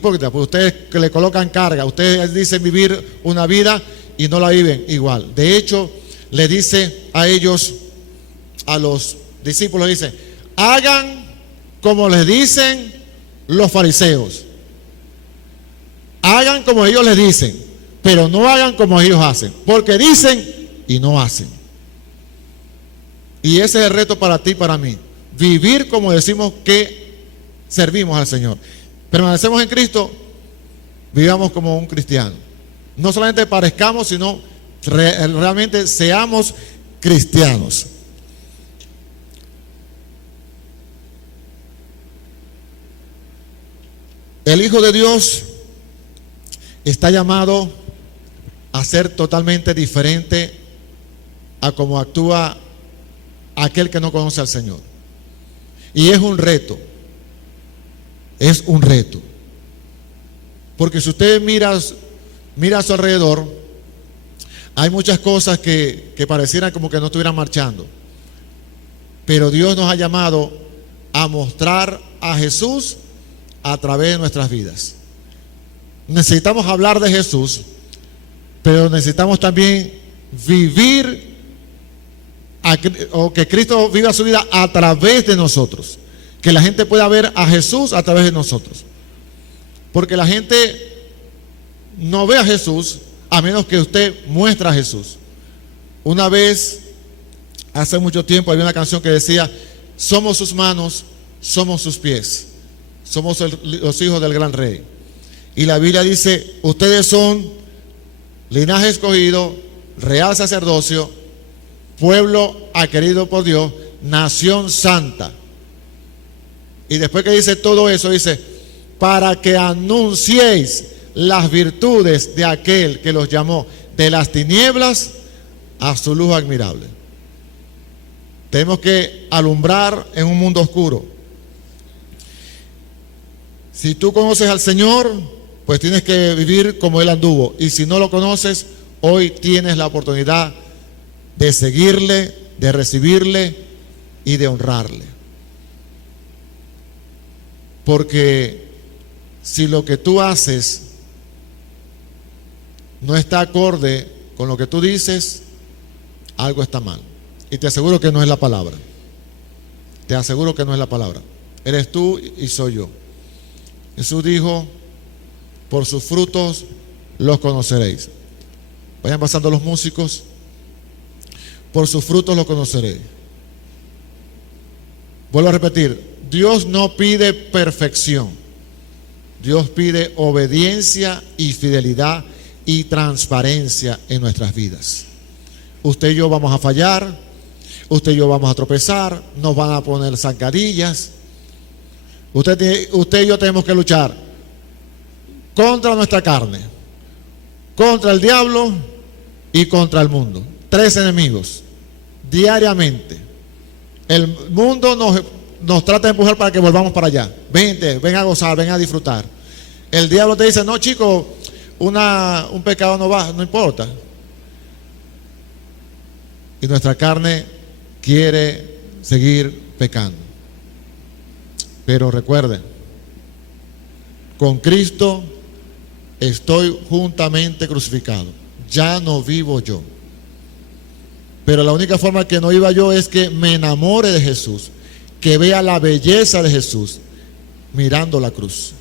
porque ustedes que le colocan carga, ustedes dicen vivir una vida y no la viven igual. De hecho, le dice a ellos, a los discípulos, dice: hagan como les dicen los fariseos, hagan como ellos les dicen, pero no hagan como ellos hacen, porque dicen y no hacen. Y ese es el reto para ti y para mí, vivir como decimos que servimos al Señor. Permanecemos en Cristo, vivamos como un cristiano. No solamente parezcamos, sino realmente seamos cristianos. El Hijo de Dios está llamado a ser totalmente diferente a cómo actúa aquel que no conoce al Señor. Y es un reto. Es un reto. Porque si usted mira a su alrededor, hay muchas cosas que parecieran como que no estuvieran marchando. Pero Dios nos ha llamado a mostrar a Jesús a través de nuestras vidas. Necesitamos hablar de Jesús, pero necesitamos también vivir o que Cristo viva su vida a través de nosotros. Que la gente pueda ver a Jesús a través de nosotros. Porque la gente no ve a Jesús a menos que usted muestre a Jesús. Una vez, hace mucho tiempo, había una canción que decía: somos sus manos, somos sus pies, somos los hijos del gran rey. Y la Biblia dice: ustedes son linaje escogido, real sacerdocio, pueblo adquirido por Dios, nación santa. Y después que dice todo eso, dice: para que anunciéis las virtudes de aquel que los llamó de las tinieblas a su luz admirable. Tenemos que alumbrar en un mundo oscuro. Si tú conoces al Señor, pues tienes que vivir como Él anduvo. Y si no lo conoces, hoy tienes la oportunidad de seguirle, de recibirle y de honrarle. Porque si lo que tú haces no está acorde con lo que tú dices, algo está mal. Y te aseguro que no es la palabra. Te aseguro que no es la palabra. Eres tú y soy yo. Jesús dijo: por sus frutos los conoceréis. Vayan pasando los músicos. Por sus frutos los conoceréis. Vuelvo a repetir: Dios no pide perfección. Dios pide obediencia y fidelidad y transparencia en nuestras vidas. Usted y yo vamos a fallar, usted y yo vamos a tropezar, nos van a poner zancadillas. Usted y yo tenemos que luchar contra nuestra carne, contra el diablo y contra el mundo. 3 enemigos diariamente. El mundo nos trata de empujar para que volvamos para allá. Vente, ven a gozar, ven a disfrutar. El diablo te dice: no, chico, un pecado no va, no importa. Y nuestra carne quiere seguir pecando. Pero recuerden, con Cristo estoy juntamente crucificado. Ya no vivo yo. Pero la única forma que no viva yo es que me enamore de Jesús, que vea la belleza de Jesús mirando la cruz.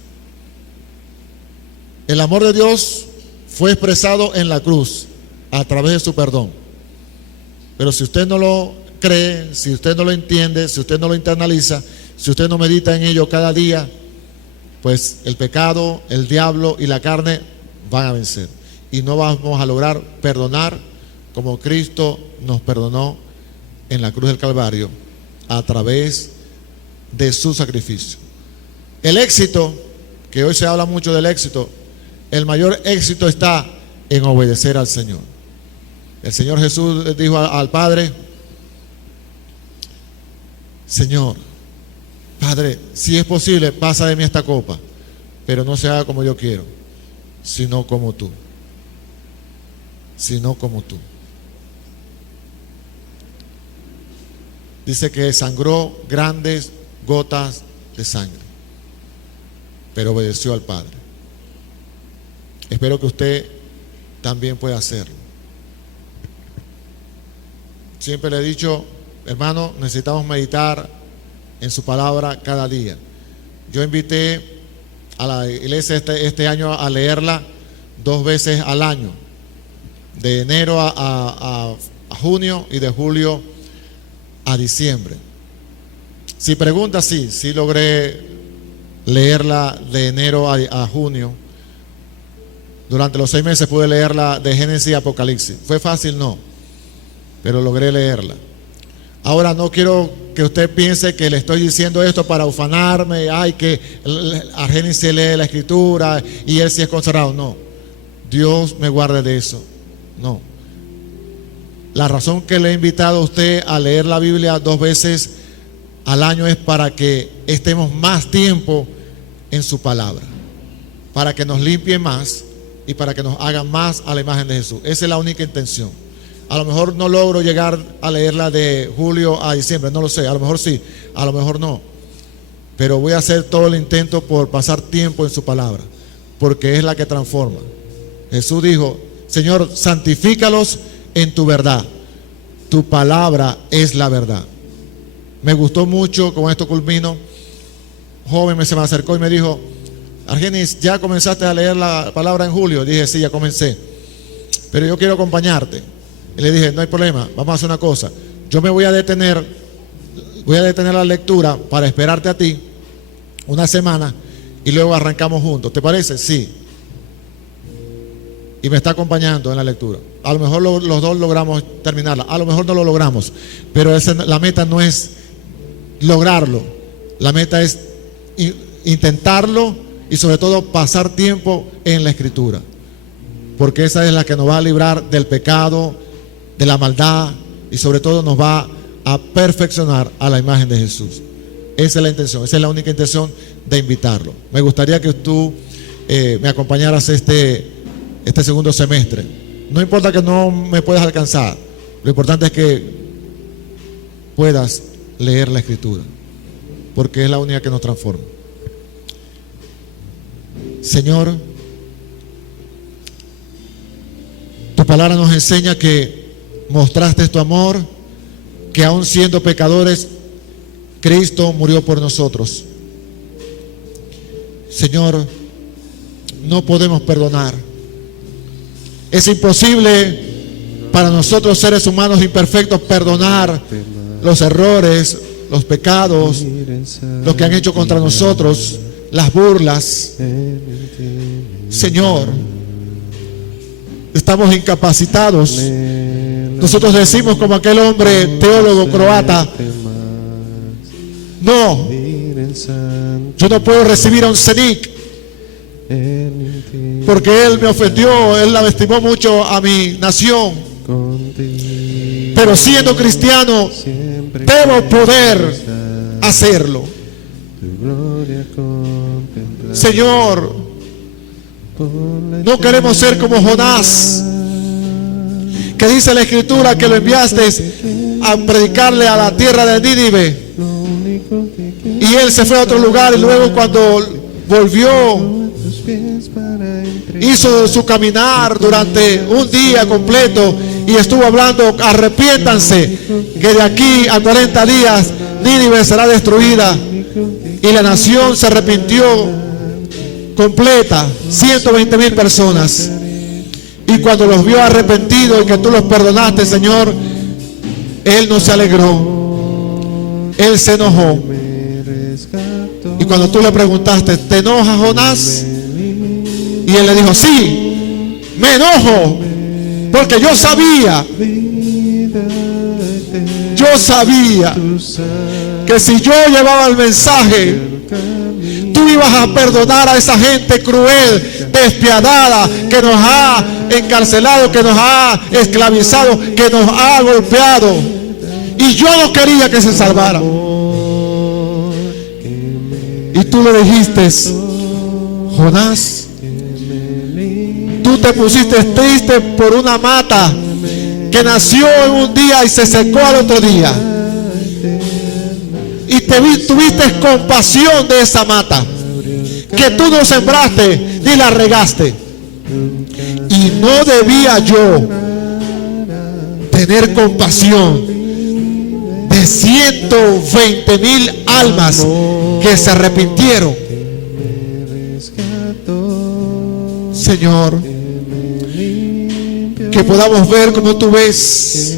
El amor de Dios fue expresado en la cruz a través de su perdón. Pero si usted no lo cree, si usted no lo entiende, si usted no lo internaliza, si usted no medita en ello cada día, pues el pecado, el diablo y la carne van a vencer. Y no vamos a lograr perdonar como Cristo nos perdonó en la cruz del Calvario a través de su sacrificio. El éxito, que hoy se habla mucho del éxito, el mayor éxito está en obedecer al Señor. El Señor Jesús dijo al Padre: Señor, Padre, si es posible, pasa de mí esta copa, pero no se haga como yo quiero, sino como tú. Sino como tú. Dice que sangró grandes gotas de sangre, pero obedeció al Padre. Espero que usted también pueda hacerlo. Siempre le he dicho, hermano, necesitamos meditar en su palabra cada día. Yo invité a la iglesia este año a leerla 2 veces al año, de enero a junio y de julio a diciembre. Si pregunta, sí logré leerla de enero a junio. Durante los 6 meses pude leerla de Génesis y Apocalipsis. ¿Fue fácil? No, pero logré leerla. Ahora no quiero que usted piense que le estoy diciendo esto para ufanarme, que a Génesis lee la Escritura y él sí es consagrado. No, Dios me guarde de eso. No. La razón que le he invitado a usted a leer la Biblia 2 veces al año es para que estemos más tiempo en su palabra, para que nos limpie más y para que nos haga más a la imagen de Jesús. Esa es la única intención. A lo mejor no logro llegar a leerla de julio a diciembre, no lo sé, a lo mejor sí, a lo mejor no, pero voy a hacer todo el intento por pasar tiempo en su palabra, porque es la que transforma. Jesús dijo: Señor, santifícalos en tu verdad, tu palabra es la verdad. Me gustó mucho, con esto culmino, joven se me acercó y me dijo: Argenis, ¿ya comenzaste a leer la palabra en julio? Dije: sí, ya comencé, pero yo quiero acompañarte. Y le dije: no hay problema, vamos a hacer una cosa, yo me voy a detener la lectura para esperarte a ti una semana y luego arrancamos juntos, ¿te parece? Sí. Y me está acompañando en la lectura. A lo mejor los dos logramos terminarla, a lo mejor no lo logramos, pero la meta no es lograrlo, la meta es intentarlo y sobre todo pasar tiempo en la Escritura, porque esa es la que nos va a librar del pecado, de la maldad y sobre todo nos va a perfeccionar a la imagen de Jesús. Esa es la intención, esa es la única intención de invitarlo. Me gustaría que tú me acompañaras este segundo semestre. No importa que no me puedas alcanzar, lo importante es que puedas leer la Escritura, porque es la única que nos transforma. Señor, tu palabra nos enseña que mostraste tu amor, que aun siendo pecadores, Cristo murió por nosotros. Señor, no podemos perdonar. Es imposible para nosotros, seres humanos imperfectos, perdonar los errores, los pecados, lo que han hecho contra nosotros, las burlas. Señor, estamos incapacitados. Nosotros decimos como aquel hombre teólogo croata: no, yo no puedo recibir a un cenik porque él me ofendió, él lastimó mucho a mi nación, pero siendo cristiano debo poder hacerlo. Señor, No queremos ser como Jonás, que dice la Escritura que lo enviaste a predicarle a la tierra de Nínive, y él se fue a otro lugar, y luego cuando volvió hizo su caminar durante un día completo y estuvo hablando: arrepiéntanse, que de aquí a 40 días Nínive será destruida. Y la nación se arrepintió completa, 120,000 personas. Y cuando los vio arrepentidos y que tú los perdonaste, Señor, él no se alegró, él se enojó. Y cuando tú le preguntaste: ¿te enojas, Jonás? Y él le dijo: sí, me enojo, porque yo sabía que si yo llevaba el mensaje, tú ibas a perdonar a esa gente cruel, despiadada, que nos ha encarcelado, que nos ha esclavizado, que nos ha golpeado. Y yo no quería que se salvara. Y tú le dijiste: Jonás, tú te pusiste triste por una mata que nació en un día y se secó al otro día. Y tuviste compasión de esa mata que tú no sembraste ni la regaste. Y no debía yo tener compasión de 120,000 almas que se arrepintieron. Señor, que podamos ver como tú ves,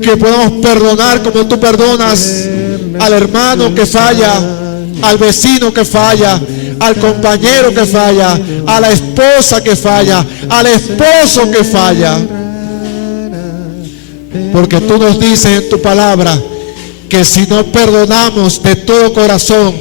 que podamos perdonar como tú perdonas al hermano que falla, al vecino que falla, al compañero que falla, a la esposa que falla, al esposo que falla. Porque tú nos dices en tu palabra que si no perdonamos de todo corazón,